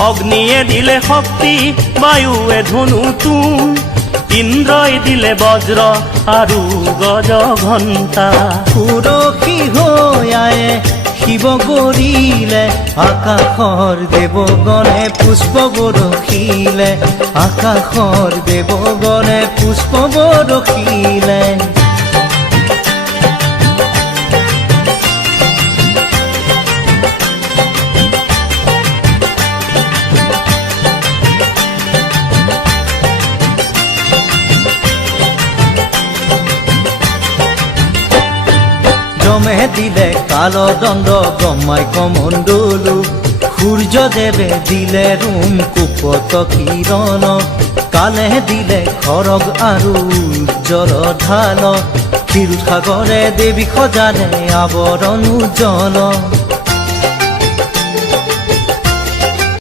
অগ্নিয়ে দিলে শক্তি, বায়ুৱে ধনু তুম, ইন্দ্ৰই দিলে বজ্ৰ আৰু গজ ঘণ্টা। সুৰক্ষী হৈ আয়ে শিৱ গৰিলে, আকাশৰ দেৱগণে পুষ্প বৰষিলে, আকাশৰ দেৱগণে পুষ্প বৰষিলে। যমে দিলে কালদণ্ড, ব্ৰহ্মাই কমণ্ডলু, সূৰ্যদেৱে দিলে ৰোম কুপত কিৰণ, কালে দিলে খৰগ আৰু উজ্জ্বল ঢাল, ক্ষীৰোদ সাগৰে দেৱী সজালে আৱৰণ উজ্জ্বল।